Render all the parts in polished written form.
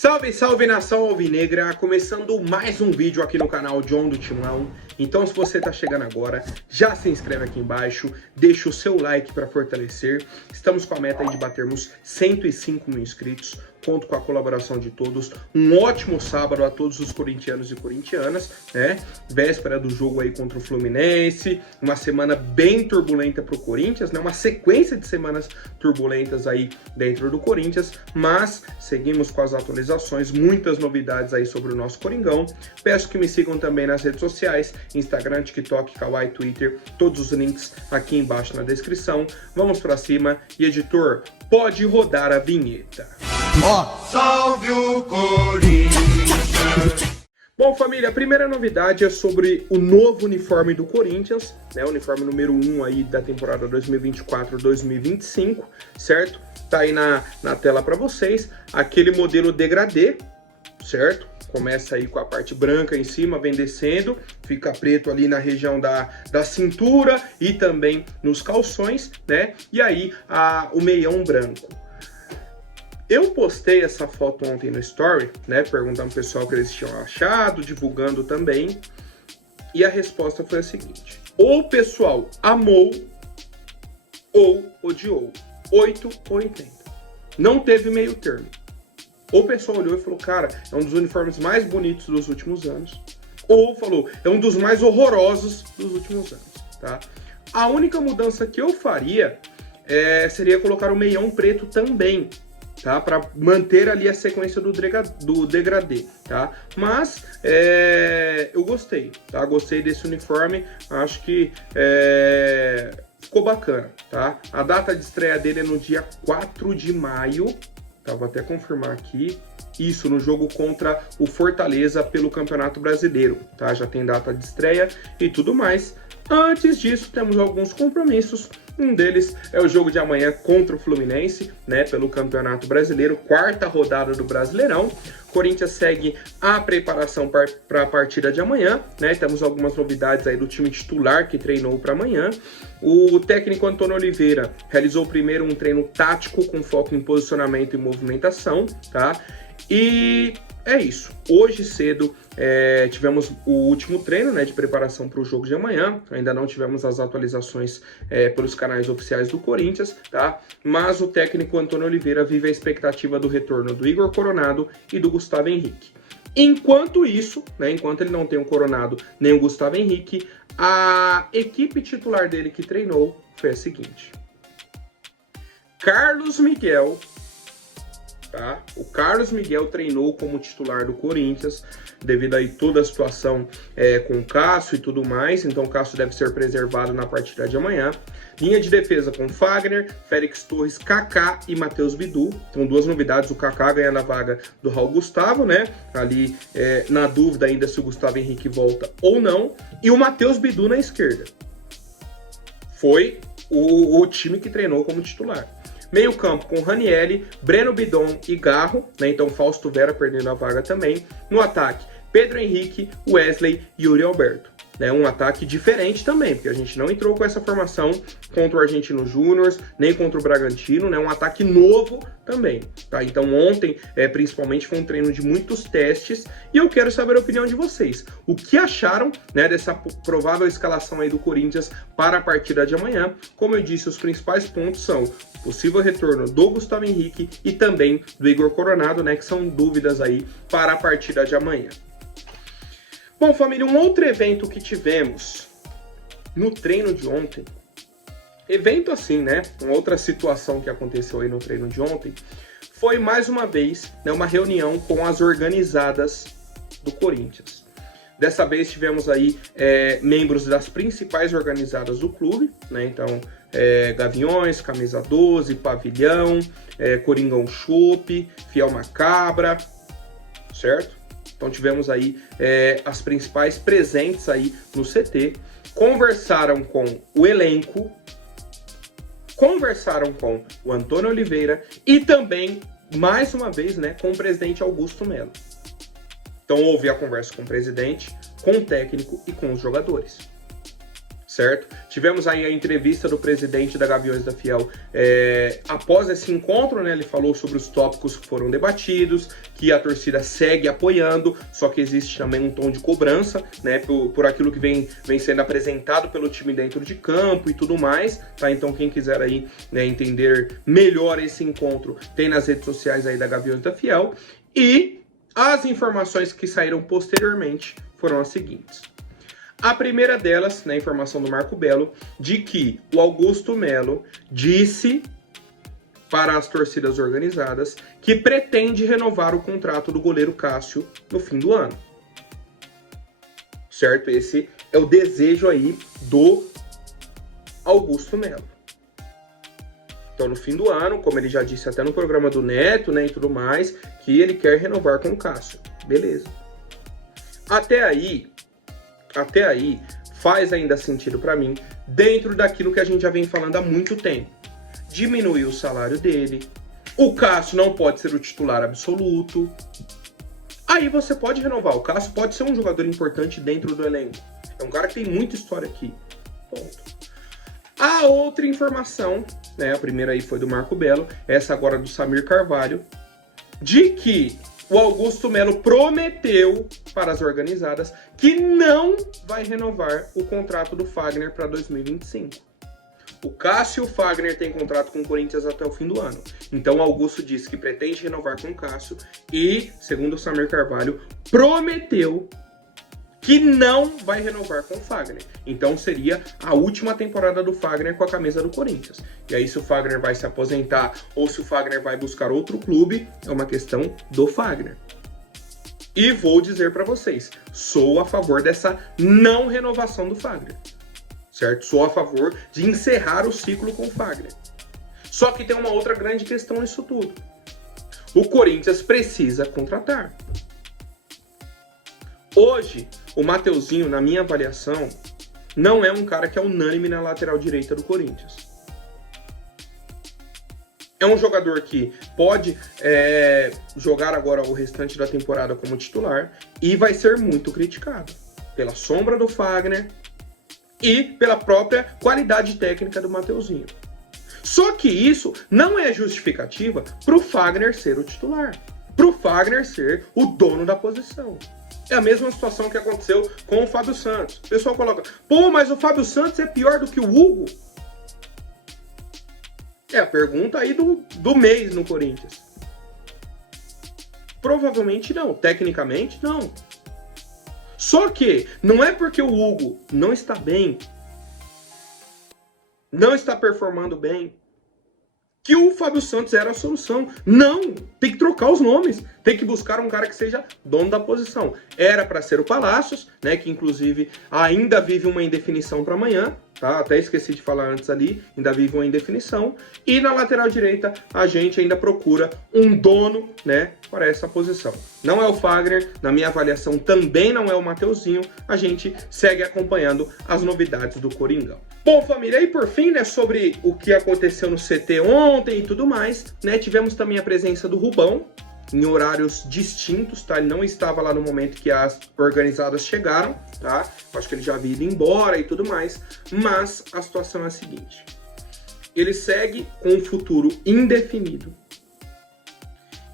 Salve, salve nação alvinegra, começando mais um vídeo aqui no canal John do Timão. Então se você tá chegando agora, já se inscreve aqui embaixo, deixa o seu like para fortalecer. Estamos com a meta aí de batermos 105 mil inscritos, conto com a colaboração de todos. Um ótimo sábado a todos os corintianos e corintianas, né? Véspera do jogo aí contra o Fluminense, uma semana bem turbulenta pro Corinthians, né? Uma sequência de semanas turbulentas aí dentro do Corinthians, mas seguimos com as atualizações, muitas novidades aí sobre o nosso Coringão. Peço que me sigam também nas redes sociais, Instagram, TikTok, Kawaii, Twitter, todos os links aqui embaixo na descrição. Vamos pra cima e editor, pode rodar a vinheta. Salve o Corinthians! Bom, família, a primeira novidade é sobre o novo uniforme do Corinthians, né? O uniforme número 1 aí da temporada 2024-2025, certo? Tá aí na tela para vocês, aquele modelo degradê, certo? Começa aí com a parte branca em cima, vem descendo, fica preto ali na região da cintura e também nos calções, né? E aí o meião branco. Eu postei essa foto ontem no Story, né, perguntando pro pessoal o que eles tinham achado, divulgando também, e a resposta foi a seguinte: ou o pessoal amou ou odiou, 8 ou 80. Não teve meio termo. Ou o pessoal olhou e falou, cara, é um dos uniformes mais bonitos dos últimos anos, ou falou, é um dos mais horrorosos dos últimos anos, tá? A única mudança que eu faria seria colocar o meião preto também, tá? Para manter ali a sequência do degradê, tá? Mas eu gostei, tá? Gostei desse uniforme, acho que ficou bacana, tá? A data de estreia dele é no dia 4 de maio, tá? Vou até confirmar aqui. Isso, no jogo contra o Fortaleza pelo Campeonato Brasileiro, tá? Já tem data de estreia e tudo mais. Antes disso, temos alguns compromissos. Um deles é o jogo de amanhã contra o Fluminense, né, pelo Campeonato Brasileiro, quarta rodada do Brasileirão. Corinthians segue a preparação para a partida de amanhã, né? Temos algumas novidades aí do time titular que treinou para amanhã. O técnico Antônio Oliveira realizou primeiro um treino tático com foco em posicionamento e movimentação, tá? E é isso. Hoje cedo tivemos o último treino, né, de preparação para o jogo de amanhã. Ainda não tivemos as atualizações pelos canais oficiais do Corinthians, tá? Mas o técnico Antônio Oliveira vive a expectativa do retorno do Igor Coronado e do Gustavo Henrique. Enquanto isso, né, enquanto ele não tem o Coronado nem o Gustavo Henrique, a equipe titular dele que treinou foi a seguinte: Carlos Miguel. Tá? O Carlos Miguel treinou como titular do Corinthians, devido aí toda a situação com o Cássio e tudo mais, então o Cássio deve ser preservado na partida de amanhã. Linha de defesa com Fagner, Félix Torres, Kaká e Matheus Bidu. Então duas novidades, o Kaká ganhando a vaga do Raul Gustavo, né? Ali na dúvida ainda se o Gustavo Henrique volta ou não. E o Matheus Bidu na esquerda. Foi o time que treinou como titular. Meio campo com Ranieri, Breno Bidon e Garro, né? Então Fausto Vera perdendo a vaga também. No ataque, Pedro Henrique, Wesley e Yuri Alberto. Né? Um ataque diferente também, porque a gente não entrou com essa formação contra o Argentino Júnior, nem contra o Bragantino, né? Um ataque novo também, tá? Então ontem, principalmente, foi um treino de muitos testes e eu quero saber a opinião de vocês. O que acharam, né, dessa provável escalação aí do Corinthians para a partida de amanhã? Como eu disse, os principais pontos são o possível retorno do Gustavo Henrique e também do Igor Coronado, né, que são dúvidas aí para a partida de amanhã. Bom, família, um outro evento que tivemos no treino de ontem, evento assim, né, uma outra situação que aconteceu aí no treino de ontem, foi mais uma vez, né, uma reunião com as organizadas do Corinthians. Dessa vez tivemos aí membros das principais organizadas do clube, né, então Gaviões, Camisa 12, Pavilhão, Coringão Chopp, Fiel Macabra, certo? Então tivemos aí as principais presentes aí no CT, conversaram com o elenco, conversaram com o Antônio Oliveira e também, mais uma vez, né, com o presidente Augusto Melo. Então houve a conversa com o presidente, com o técnico e com os jogadores, certo? Tivemos aí a entrevista do presidente da Gaviões da Fiel após esse encontro, né? Ele falou sobre os tópicos que foram debatidos, que a torcida segue apoiando, só que existe também um tom de cobrança, né? Por aquilo que vem sendo apresentado pelo time dentro de campo e tudo mais, tá? Então quem quiser aí, né, entender melhor esse encontro, tem nas redes sociais aí da Gaviões da Fiel. E as informações que saíram posteriormente foram as seguintes. A primeira delas, na informação do Marco Belo, de que o Augusto Melo disse para as torcidas organizadas que pretende renovar o contrato do goleiro Cássio no fim do ano. Certo? Esse é o desejo aí do Augusto Melo. Então, no fim do ano, como ele já disse até no programa do Neto, né, e tudo mais, que ele quer renovar com o Cássio. Beleza. Até aí faz ainda sentido para mim, dentro daquilo que a gente já vem falando há muito tempo. Diminuir o salário dele, o Cássio não pode ser o titular absoluto. Aí você pode renovar, o Cássio pode ser um jogador importante dentro do elenco. É um cara que tem muita história aqui. Ponto. A outra informação, né, a primeira aí foi do Marco Belo, essa agora do Samir Carvalho, de que o Augusto Melo prometeu para as organizadas que não vai renovar o contrato do Fagner para 2025. O Cássio e o Fagner têm contrato com o Corinthians até o fim do ano. Então o Augusto disse que pretende renovar com o Cássio e, segundo o Samir Carvalho, prometeu que não vai renovar com o Fagner. Então seria a última temporada do Fagner com a camisa do Corinthians. E aí se o Fagner vai se aposentar ou se o Fagner vai buscar outro clube, é uma questão do Fagner. E vou dizer para vocês, sou a favor dessa não renovação do Fagner. Certo? Sou a favor de encerrar o ciclo com o Fagner. Só que tem uma outra grande questão nisso tudo. O Corinthians precisa contratar. Hoje, o Mateuzinho, na minha avaliação, não é um cara que é unânime na lateral direita do Corinthians. É um jogador que pode jogar agora o restante da temporada como titular e vai ser muito criticado pela sombra do Fagner e pela própria qualidade técnica do Mateuzinho. Só que isso não é justificativa para o Fagner ser o titular, para o Fagner ser o dono da posição. É a mesma situação que aconteceu com o Fábio Santos. O pessoal coloca, pô, mas o Fábio Santos é pior do que o Hugo? É a pergunta aí do mês no Corinthians. Provavelmente não. Tecnicamente, não. Só que não é porque o Hugo não está bem, não está performando bem, que o Fábio Santos era a solução. Não, tem que trocar os nomes, tem que buscar um cara que seja dono da posição. Era para ser o Palácios, né, que inclusive ainda vive uma indefinição para amanhã, tá? Até esqueci de falar antes ali, ainda vive uma indefinição. E na lateral direita a gente ainda procura um dono, né, para essa posição. Não é o Fagner, na minha avaliação também não é o Mateuzinho. A gente segue acompanhando as novidades do Coringão. Bom, família, e por fim, né, sobre o que aconteceu no CT ontem e tudo mais, né, tivemos também a presença do Rubão, em horários distintos, tá? Ele não estava lá no momento que as organizadas chegaram, tá? Acho que ele já havia ido embora e tudo mais, mas a situação é a seguinte. Ele segue com um futuro indefinido.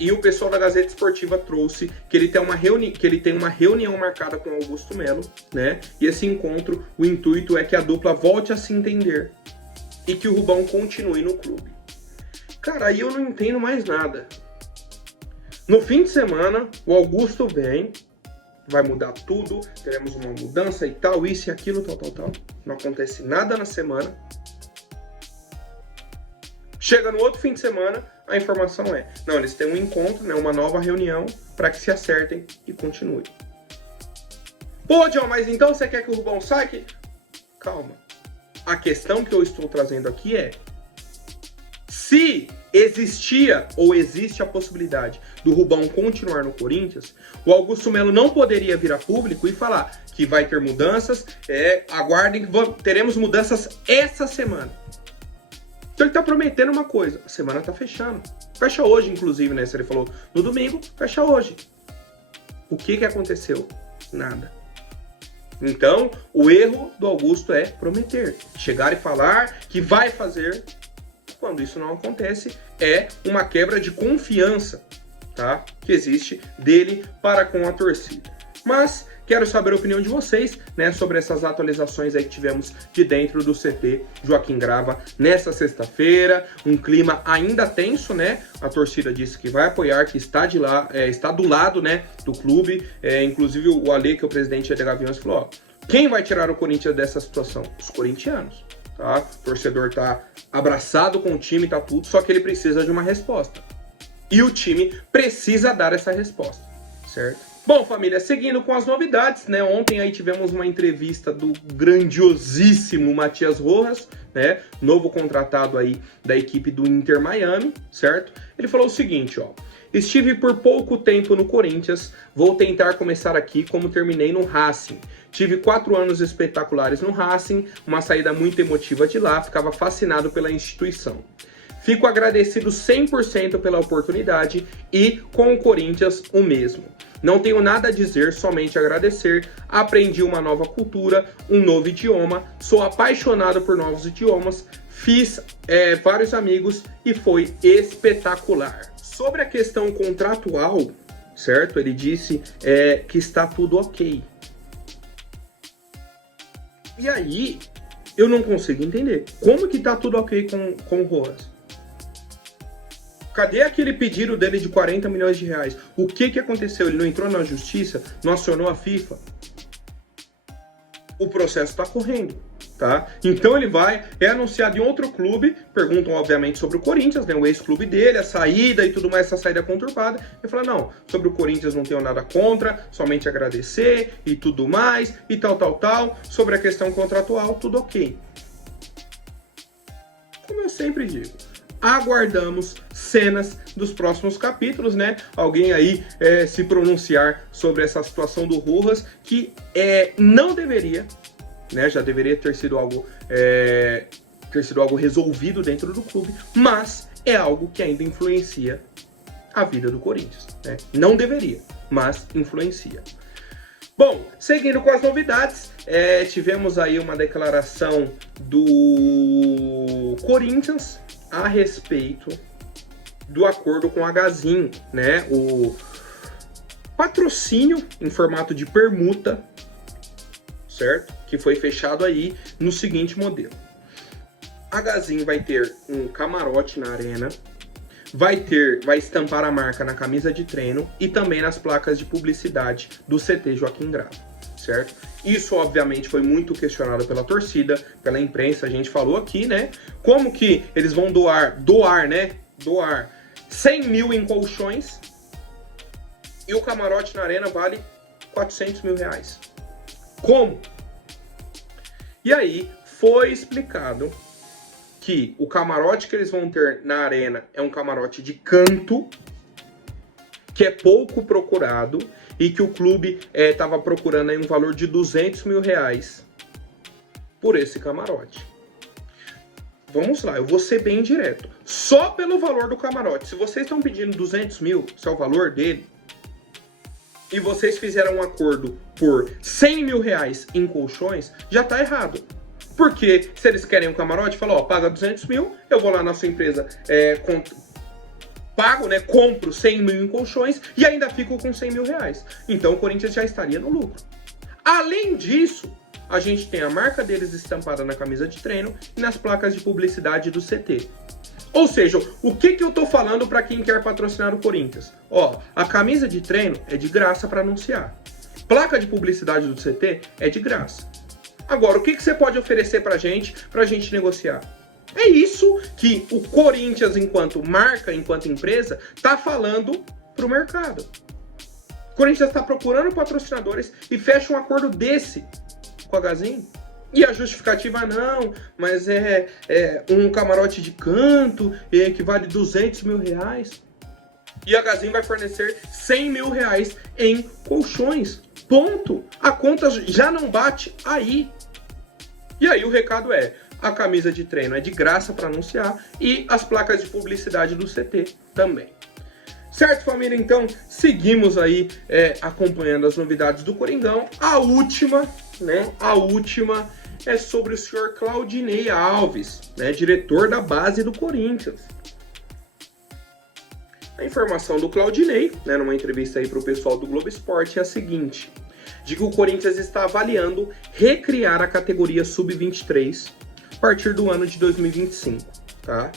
E o pessoal da Gazeta Esportiva trouxe que ele tem uma reunião marcada com o Augusto Melo, né? E esse encontro, o intuito é que a dupla volte a se entender e que o Rubão continue no clube. Cara, aí eu não entendo mais nada. No fim de semana, o Augusto vem, vai mudar tudo, teremos uma mudança e tal, isso e aquilo, tal. Não acontece nada na semana. Chega no outro fim de semana, a informação é, não, eles têm um encontro, né, uma nova reunião, para que se acertem e continuem. Pô, John, mas então você quer que o Rubão saia? Calma. A questão que eu estou trazendo aqui é, se existia ou existe a possibilidade do Rubão continuar no Corinthians, o Augusto Melo não poderia vir a público e falar que vai ter mudanças, aguardem que teremos mudanças essa semana. Então ele tá prometendo uma coisa, a semana tá fechando. Fecha hoje, inclusive, né? Se ele falou no domingo, fecha hoje. O que aconteceu? Nada. Então, o erro do Augusto é prometer. Chegar e falar que vai fazer, quando isso não acontece, é uma quebra de confiança, tá? Que existe dele para com a torcida. Mas quero saber a opinião de vocês, né, sobre essas atualizações aí que tivemos de dentro do CT Joaquim Grava nessa sexta-feira. Um clima ainda tenso, né? A torcida disse que vai apoiar, que está está do lado, né, do clube. Inclusive o Ale, que é o presidente da Gaviões, falou: ó, quem vai tirar o Corinthians dessa situação? Os corintianos, tá? O torcedor tá abraçado com o time, tá tudo, só que ele precisa de uma resposta. E o time precisa dar essa resposta, certo? Bom, família, seguindo com as novidades, né? Ontem aí tivemos uma entrevista do grandiosíssimo Matias Rojas, né? Novo contratado aí da equipe do Inter Miami, certo? Ele falou o seguinte, ó: estive por pouco tempo no Corinthians, vou tentar começar aqui como terminei no Racing. Tive 4 anos espetaculares no Racing, uma saída muito emotiva de lá, ficava fascinado pela instituição. Fico agradecido 100% pela oportunidade e com o Corinthians o mesmo. Não tenho nada a dizer, somente agradecer. Aprendi uma nova cultura, um novo idioma, sou apaixonado por novos idiomas, fiz vários amigos e foi espetacular. Sobre a questão contratual, certo? Ele disse que está tudo ok. E aí, eu não consigo entender. Como que tá tudo ok com o Rojas? Cadê aquele pedido dele de 40 milhões de reais? O que aconteceu? Ele não entrou na justiça? Não acionou a FIFA? O processo está correndo, tá? Então ele é anunciado em outro clube, perguntam obviamente sobre o Corinthians, né? O ex-clube dele, a saída e tudo mais, essa saída conturbada. Ele fala: não, sobre o Corinthians não tenho nada contra, somente agradecer e tudo mais, e tal. Sobre a questão contratual, tudo ok. Como eu sempre digo, aguardamos cenas dos próximos capítulos, né? Alguém aí se pronunciar sobre essa situação do Rojas, que não deveria, né? Já deveria ter sido algo resolvido dentro do clube, mas é algo que ainda influencia a vida do Corinthians, né? Não deveria, mas influencia. Bom, seguindo com as novidades, tivemos aí uma declaração do Corinthians a respeito do acordo com a Gazin, né? O patrocínio em formato de permuta, certo? Que foi fechado aí no seguinte modelo: a Gazin vai ter um camarote na arena, vai estampar a marca na camisa de treino e também nas placas de publicidade do CT Joaquim Grava, certo? Isso, obviamente, foi muito questionado pela torcida, pela imprensa. A gente falou aqui, né? Como que eles vão doar 100 mil em colchões e o camarote na arena vale 400 mil reais. Como? E aí foi explicado que o camarote que eles vão ter na arena é um camarote de canto, que é pouco procurado, e que o clube estava procurando aí um valor de 200 mil reais por esse camarote. Vamos lá, eu vou ser bem direto. Só pelo valor do camarote, se vocês estão pedindo 200 mil, se é o valor dele, e vocês fizeram um acordo por 100 mil reais em colchões, já tá errado. Porque se eles querem um camarote, fala, ó, paga 200 mil, eu vou lá na sua empresa, pago, né, compro 100 mil em colchões e ainda fico com 100 mil reais. Então o Corinthians já estaria no lucro. Além disso, a gente tem a marca deles estampada na camisa de treino e nas placas de publicidade do CT. Ou seja, o que eu tô falando para quem quer patrocinar o Corinthians? Ó, a camisa de treino é de graça para anunciar. Placa de publicidade do CT é de graça. Agora, o que você pode oferecer pra gente negociar? É isso que o Corinthians, enquanto marca, enquanto empresa, tá falando pro mercado. O Corinthians está procurando patrocinadores e fecha um acordo desse com a Gazin. E a justificativa não, mas é um camarote de canto que vale 200 mil reais. E a Gazin vai fornecer 100 mil reais em colchões. Ponto. A conta já não bate aí. E aí o recado a camisa de treino é de graça para anunciar e as placas de publicidade do CT também. Certo, família? Então, seguimos aí acompanhando as novidades do Coringão. A última, né? A última é sobre o senhor Claudinei Alves, né? Diretor da base do Corinthians. A informação do Claudinei, né, numa entrevista aí para o pessoal do Globo Esporte, é a seguinte: de que o Corinthians está avaliando recriar a categoria Sub-23 a partir do ano de 2025, tá?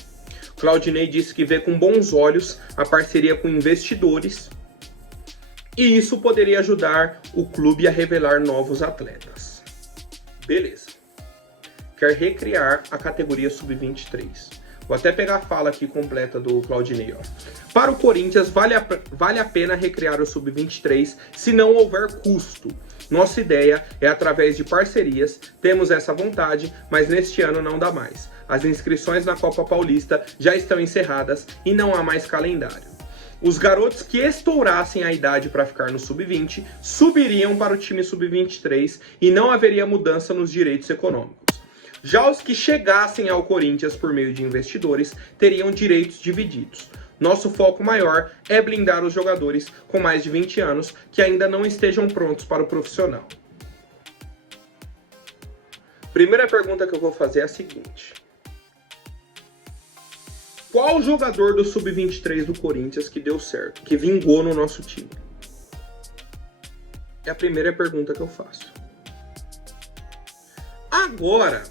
Claudinei disse que vê com bons olhos a parceria com investidores e isso poderia ajudar o clube a revelar novos atletas. Beleza. Quer recriar a categoria Sub-23. Vou até pegar a fala aqui completa do Claudinei. Ó. Para o Corinthians, vale a pena recriar o Sub-23 se não houver custo. Nossa ideia é através de parcerias, temos essa vontade, mas neste ano não dá mais. As inscrições na Copa Paulista já estão encerradas e não há mais calendário. Os garotos que estourassem a idade para ficar no Sub-20 subiriam para o time Sub-23 e não haveria mudança nos direitos econômicos. Já os que chegassem ao Corinthians por meio de investidores teriam direitos divididos. Nosso foco maior é blindar os jogadores com mais de 20 anos que ainda não estejam prontos para o profissional. Primeira pergunta que eu vou fazer é a seguinte: qual jogador do Sub-23 do Corinthians que deu certo, que vingou no nosso time? É a primeira pergunta que eu faço. Agora,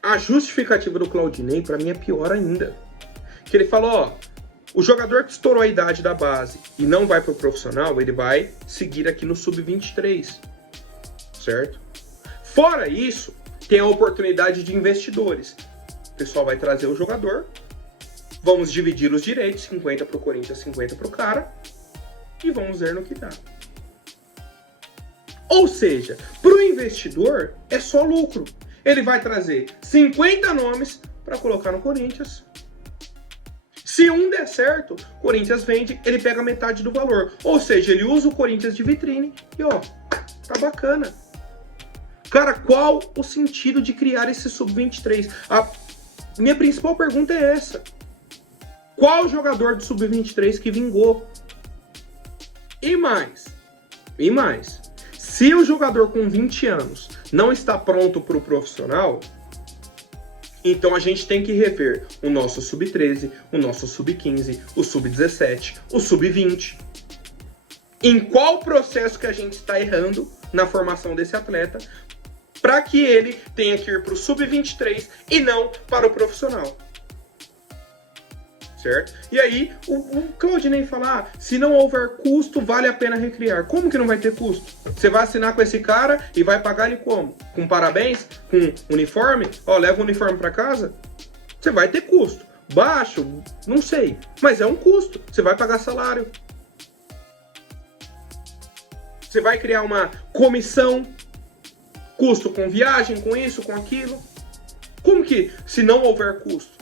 a justificativa do Claudinei, para mim, é pior ainda. Que ele falou, ó, o jogador que estourou a idade da base e não vai pro profissional, ele vai seguir aqui no Sub-23, certo? Fora isso, tem a oportunidade de investidores. O pessoal vai trazer o jogador, vamos dividir os direitos, 50 pro Corinthians, 50 pro cara, e vamos ver no que dá. Ou seja, pro investidor é só lucro. Ele vai trazer 50 nomes para colocar no Corinthians. Se um der certo, o Corinthians vende, ele pega metade do valor. Ou seja, ele usa o Corinthians de vitrine e ó, tá bacana. Cara, qual o sentido de criar esse Sub-23? A minha principal pergunta é essa. Qual jogador do Sub-23 que vingou? E mais, se o jogador com 20 anos não está pronto para o profissional, então a gente tem que rever o nosso Sub-13, o nosso Sub-15, o Sub-17, o Sub-20. Em qual processo que a gente está errando na formação desse atleta para que ele tenha que ir para o Sub-23 e não para o profissional. Certo? E aí, o Claudinei fala, se não houver custo, vale a pena recriar. Como que não vai ter custo? Você vai assinar com esse cara e vai pagar ele como? Com parabéns? Com uniforme? Ó, leva o uniforme para casa? Você vai ter custo. Baixo? Não sei. Mas é um custo. Você vai pagar salário. Você vai criar uma comissão. Custo com viagem, com isso, com aquilo. Como que, se não houver custo?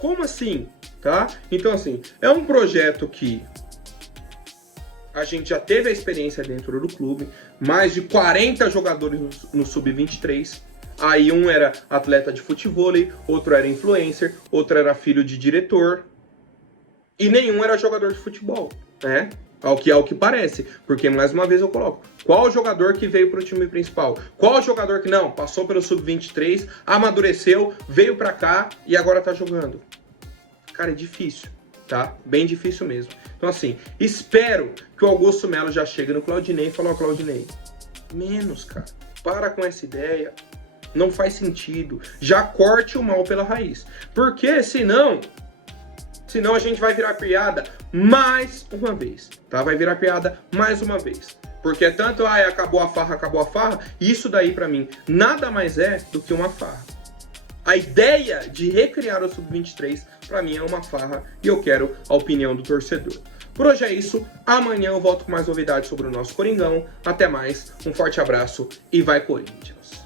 Como assim, tá? Então, assim, é um projeto que a gente já teve a experiência dentro do clube, mais de 40 jogadores no Sub-23, aí um era atleta de futevôlei, outro era influencer, outro era filho de diretor, e nenhum era jogador de futebol, né? Ao que parece, porque mais uma vez eu coloco, qual jogador que veio para o time principal? Qual jogador que não, passou pelo Sub-23, amadureceu, veio para cá e agora tá jogando? Cara, é difícil, tá? Bem difícil mesmo. Então assim, espero que o Augusto Melo já chegue no Claudinei e fale, ó, Claudinei, menos, cara, para com essa ideia, não faz sentido, já corte o mal pela raiz, porque senão a gente vai virar piada mais uma vez, tá? Vai virar piada mais uma vez. Porque é tanto, acabou a farra, isso daí pra mim nada mais é do que uma farra. A ideia de recriar o Sub-23 pra mim é uma farra e eu quero a opinião do torcedor. Por hoje é isso, amanhã eu volto com mais novidades sobre o nosso Coringão. Até mais, um forte abraço e vai Corinthians!